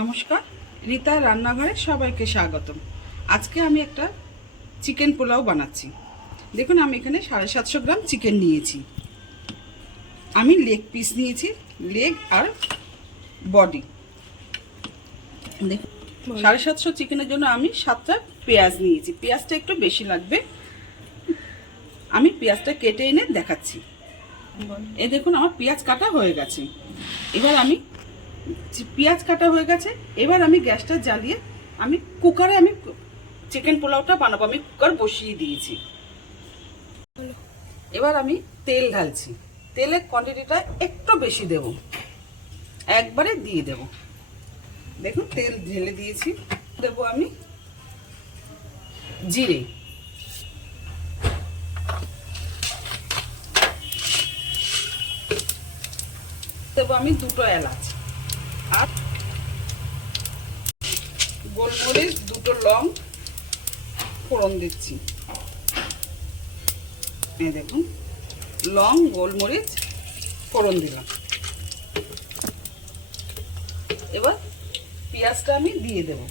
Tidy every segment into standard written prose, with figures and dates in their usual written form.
নমস্কার, রিতা রান্নাঘরে সবাইকে স্বাগতম। আজকে আমি একটা চিকেন পোলাও বানাচ্ছি। দেখুন, আমি এখানে 750 গ্রাম চিকেন নিয়েছি। আমি লেগ পিস নিয়েছি, লেগ আর বডি। দেখুন, 750 চিকেনের জন্য আমি 7টা পেঁয়াজ নিয়েছি। পেঁয়াজটা একটু বেশি লাগবে। আমি পেঁয়াজটা কেটে এনে দেখাচ্ছি। এই দেখুন, আমার পেঁয়াজ কাটা হয়ে গেছে। এবার আমি পেঁয়াজ কাটা হয়ে গেছে। এবার আমি গ্যাসটা জ্বালিয়ে আমি কুকারে চিকেন পোলাওটা বানাবো। আমি কুকার বসিয়ে দিয়েছি। এবার আমি তেল ঢালছি। তেলের কোয়ান্টিটিটা একটু বেশি দেব, একবারে দিয়ে দেব। দেখুন, তেল ঢেলে দিয়েছি। দেব আমি জিরে, দেব আমি 2টো এলাচ আর গোলমরিচ, 2টো লং ফোড়ন দিচ্ছি। এই দেখুন, লং গোলমরিচ ফোড়ন দিলাম। এবার পেঁয়াজটা আমি দিয়ে দেব।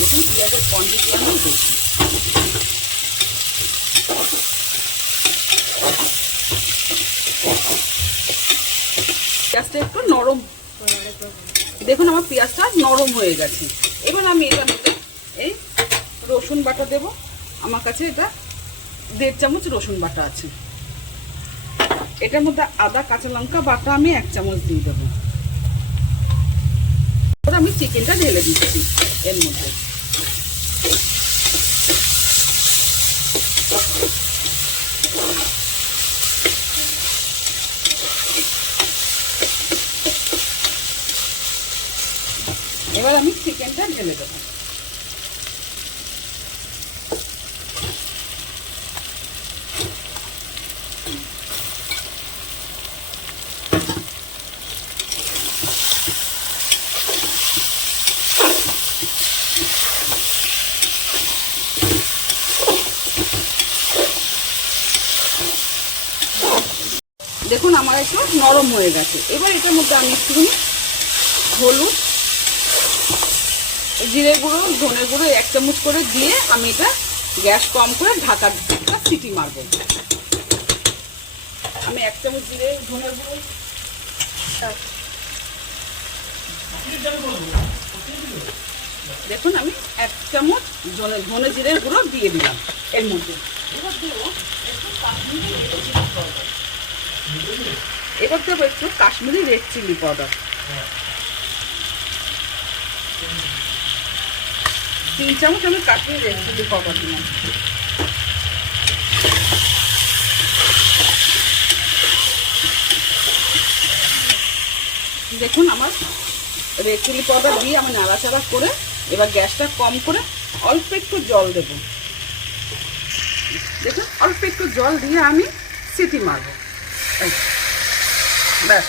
দেখুন, পেঁয়াজের কোয়ান্টিটি আমি বেশি। পেঁয়াজটা একটু নরম, দেখুন আমার পেঁয়াজটা নরম হয়ে গেছে। এবার আমি এটার মধ্যে এই রসুন বাটা দেব। আমার কাছে এটা 1.5 চামচ রসুন বাটা আছে। এটার মধ্যে আদা কাঁচা লঙ্কা বাটা আমি 1 চামচ দিয়ে দেবো। এবার আমি চিকেনটা ঢেলে দিচ্ছি এর মধ্যে। এবার আমি চিকেনটা ঢেলে দেবো। দেখুন, আমার একটু নরম হয়ে গেছে। এবার এটার মধ্যে আমি একটুখানি হলুদ, জিরে গুঁড়ো, ধনে গুঁড়ো 1 চামচ করে দিয়ে আমি এটা গ্যাস কম করে ঢাকা সিটি মারব। আমি 1 চামচ জিরে ধনে গুঁড়ো, দেখুন আমি 1 চামচ ধনে জিরে গুঁড়ো দিয়ে দিলাম এর মধ্যে। এবার দেবো একটু কাশ্মীরি রেড চিলি পাউডার। 3 চামচ আমি কাশ্মীরি রেড চিলি পাউডার দিলাম। দেখুন, আমার রেড চিলি পাউডার দিয়ে আমি নাড়াচাড়া করে এবার গ্যাসটা কম করে অল্প একটু জল দেব। দেখুন, অল্প একটু জল দিয়ে আমি সিটি মারব। ব্যাস,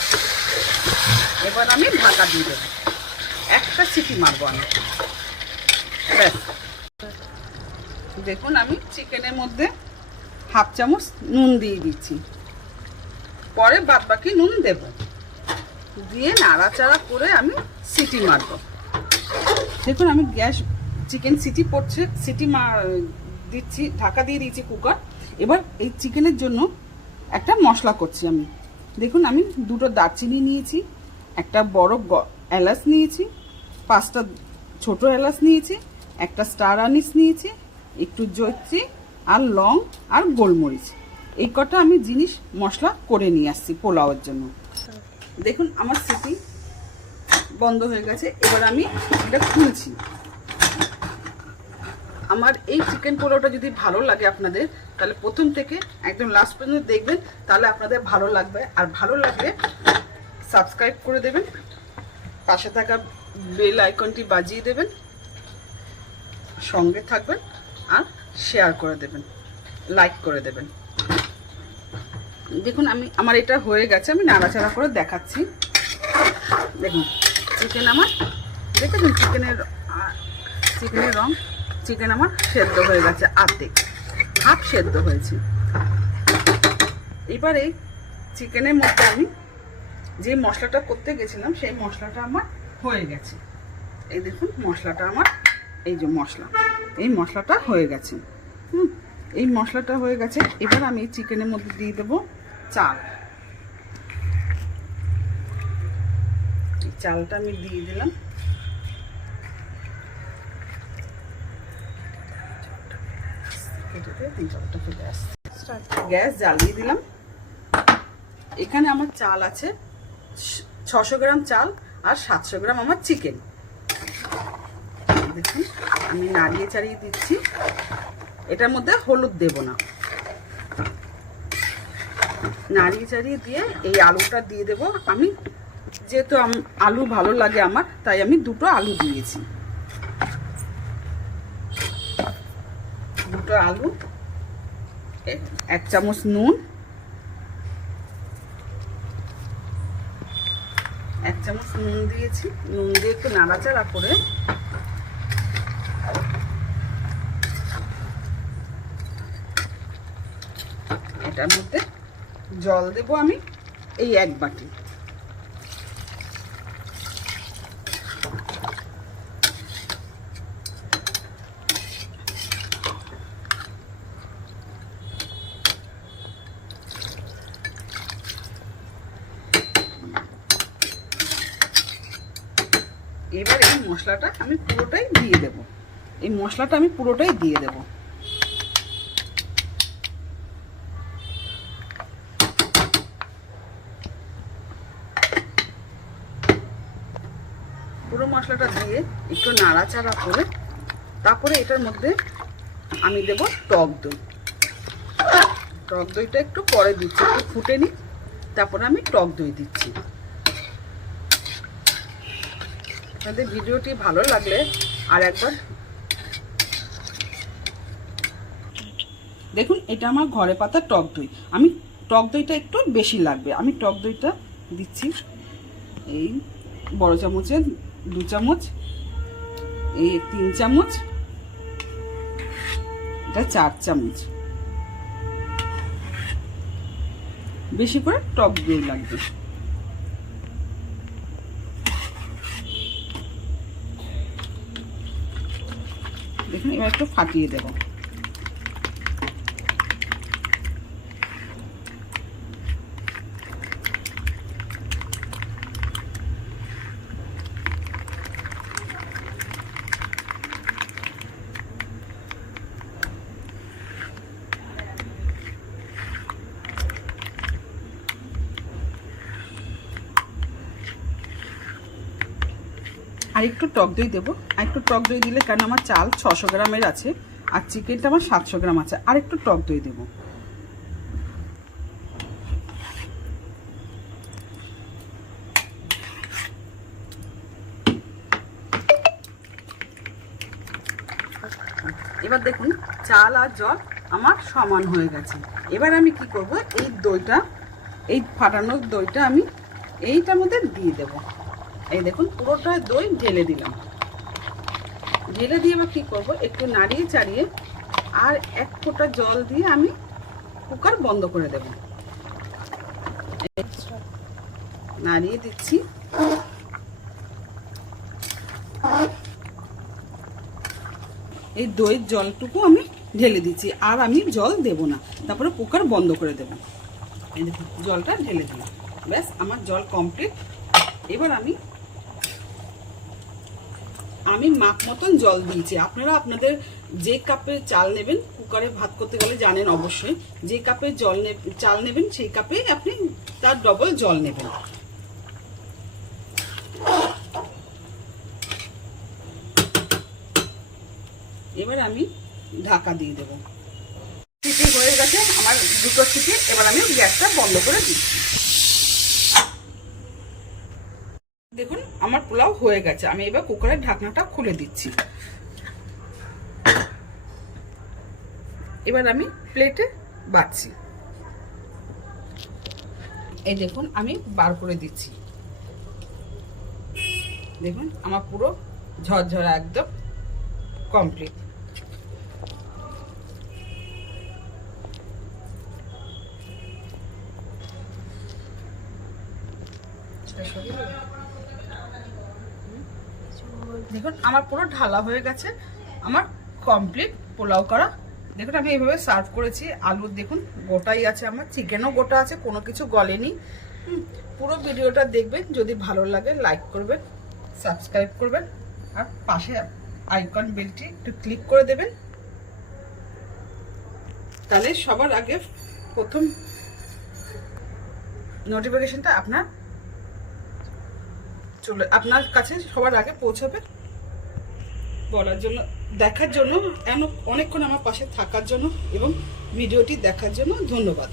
এবার আমি ঢাকা দিয়ে দেবো। একটা সিটি মারবো আমি। ব্যাস, দেখুন আমি চিকেনের মধ্যে 1/2 চামচ নুন দিয়ে দিচ্ছি। পরে বাদ বাকি নুন দেব। দিয়ে নাড়াচাড়া করে আমি সিটি মারব। দেখুন, আমি চিকেন সিটি পড়ছে, সিটি দিচ্ছি, ঢাকা দিয়ে দিয়েছি কুকার। এবার এই চিকেনের জন্য একটা মশলা করছি আমি। দেখুন, আমি 2টো দারচিনি নিয়েছি, একটা বড় এলাচ নিয়েছি, 5টা ছোট এলাচ নিয়েছি, একটা স্টার আনিস নিয়েছি, একটু জয়ত্রী আর লং আর গোলমরিচ। এই কটা আমি জিনিস মশলা করে নিয়ে আসছি পোলাওয়ের জন্য। দেখুন, আমার সিটি বন্ধ হয়ে গেছে। এবার আমি এটা খুলছি। আমার এই চিকেন পোলাওটা যদি ভালো লাগে আপনাদের, তাহলে প্রথম থেকে একদম লাস্ট পর্যন্ত দেখবেন, তাহলে আপনাদের ভালো লাগবে। আর ভালো লাগলে সাবস্ক্রাইব করে দেবেন, পাশে থাকা বেল আইকনটি বাজিয়ে দেবেন, সঙ্গে থাকবেন আর শেয়ার করে দেবেন, লাইক করে দেবেন। দেখুন আমার এটা হয়ে গেছে, আমি নাড়াচাড়া করে দেখাচ্ছি। দেখুন চিকেন আমার, দেখেছেন চিকেনের রং, চিকেন আমার সেদ্ধ হয়ে গেছে, অর্ধেক হাফ সেদ্ধ হয়েছে। এবারে চিকেনের মধ্যে আমি যে মশলাটা করতে গেছিলাম সেই মশলাটা আমার হয়ে গেছে। এই দেখুন মশলাটা আমার, এই যে মশলা, এই মশলাটা হয়ে গেছে। এই মশলাটা হয়ে গেছে। এবার আমি চিকেনের মধ্যে দিয়ে দেবো চাল। এই চালটা আমি দিয়ে দিলাম। গ্যাস জ্বালিয়ে দিলাম। এখানে আমার চাল আছে 600 গ্রাম চাল আর 700 গ্রাম আমার চিকেন। দেখুন আমি নাড়িয়ে চাড়িয়ে দিচ্ছি। এটার মধ্যে হলুদ দেব না, নাড়িয়ে চাড়িয়ে দিয়ে এই আলুটা দিয়ে দেব। আমি যেহেতু আলু ভালো লাগে আমার, তাই আমি 2টো আলু দিয়েছি। 2টো আলু, 1 চামচ নুন, 1 চামচ নুন দিয়েছি। নুন দিয়ে একটু নাড়াচাড়া করে এটার মধ্যে জল দেব আমি এই 1 বাটি। এবার এই মশলাটা আমি পুরোটাই দিয়ে দেব। এই মশলাটা আমি পুরোটাই দিয়ে দেব। পুরো মশলাটা দিয়ে একটু নাড়াচাড়া করে তারপরে এটার মধ্যে আমি দেব টক দই। টক দইটা একটু পরে দিচ্ছি, একটু ফুটে নিই, তারপরে আমি টক দই দিচ্ছি। আপনাদের ভিডিওটি ভালো লাগলে আর একবার দেখুন। এটা আমার ঘরে পাতা টক দই। আমি টক দইটা একটু বেশি লাগবে, আমি টক দইটা দিচ্ছি এই বড় চামচে 2 চামচ, এই 3 চামচ, এটা 4 চামচ। বেশি করে টক দই লাগবে। দেখুন এবার একটু ফাটিয়ে দেব। আর একটু টক দই দেবো। আর একটু টক দই দিলে, কারণ আমার চাল 600 গ্রামের আছে আর চিকেনটা আমার 700 গ্রাম আছে, আর একটু টক দই দেবো। এবার দেখুন চাল আর জল আমার সমান হয়ে গেছে। এবার আমি কি করব, এই দইটা, এই ফাটানো দইটা আমি এইটার মধ্যে দিয়ে দেব। এই দেখুন পুরোটা দই ঢেলে দিলাম। ঢেলে দিয়ে এবার কী করবো, একটু নাড়িয়ে চাড়িয়ে আর 1 ফোঁটা জল দিয়ে আমি কুকার বন্ধ করে দেব। নাড়িয়ে দিচ্ছি। এই দইয়ের জলটুকু আমি ঢেলে দিচ্ছি, আর আমি জল দেব না। তারপরে কুকার বন্ধ করে দেব। এই দেখুন জলটা ঢেলে দিলাম, ব্যাস আমার জল কমপ্লিট। এবার আমি মাপ মতন জল দিয়েছি। আপনারা আপনাদের যে কাপে চাল নেবেন, কুকারে ভাত করতে গেলে জানেন অবশ্যই, যে কাপে চাল নেবেন সেই কাপে আপনি তার ডবল জল নেবেন। এবার আমি ঢাকা দিয়ে দেব। সিটি হয়ে গেছে আমার 2টো সিটি। এবার আমি গ্যাসটা বন্ধ করে দিচ্ছি। দেখুন আমার পোলাও হয়ে গেছে। আমি এবার কুকারের ঢাকনাটা খুলে দিচ্ছি। এবার আমি প্লেটে বাড়ছি। এই দেখুন আমি বার করে দিচ্ছি। দেখুন আমার পুরো ঝরঝরা একদম কমপ্লিট। দেখুন আমার পুরো ঢালা হয়ে গেছে, আমার কমপ্লিট পোলাও করা। দেখুন আমি এইভাবে সার্ভ করেছি। আলু দেখুন গোটাই আছে, আমার চিকেনও গোটা আছে, কোনো কিছু গলেনি। পুরো ভিডিওটা দেখবেন, যদি ভালো লাগে লাইক করবেন, সাবস্ক্রাইব করবেন, আর পাশে আইকন বেলটি একটু ক্লিক করে দেবেন, তাহলে সবার আগে প্রথম নোটিফিকেশনটা আপনার কাছে সবার আগে পৌঁছাবে। বলার জন্য, দেখার জন্য, অনেকক্ষণ আমার পাশে থাকার জন্য এবং ভিডিওটি দেখার জন্য ধন্যবাদ।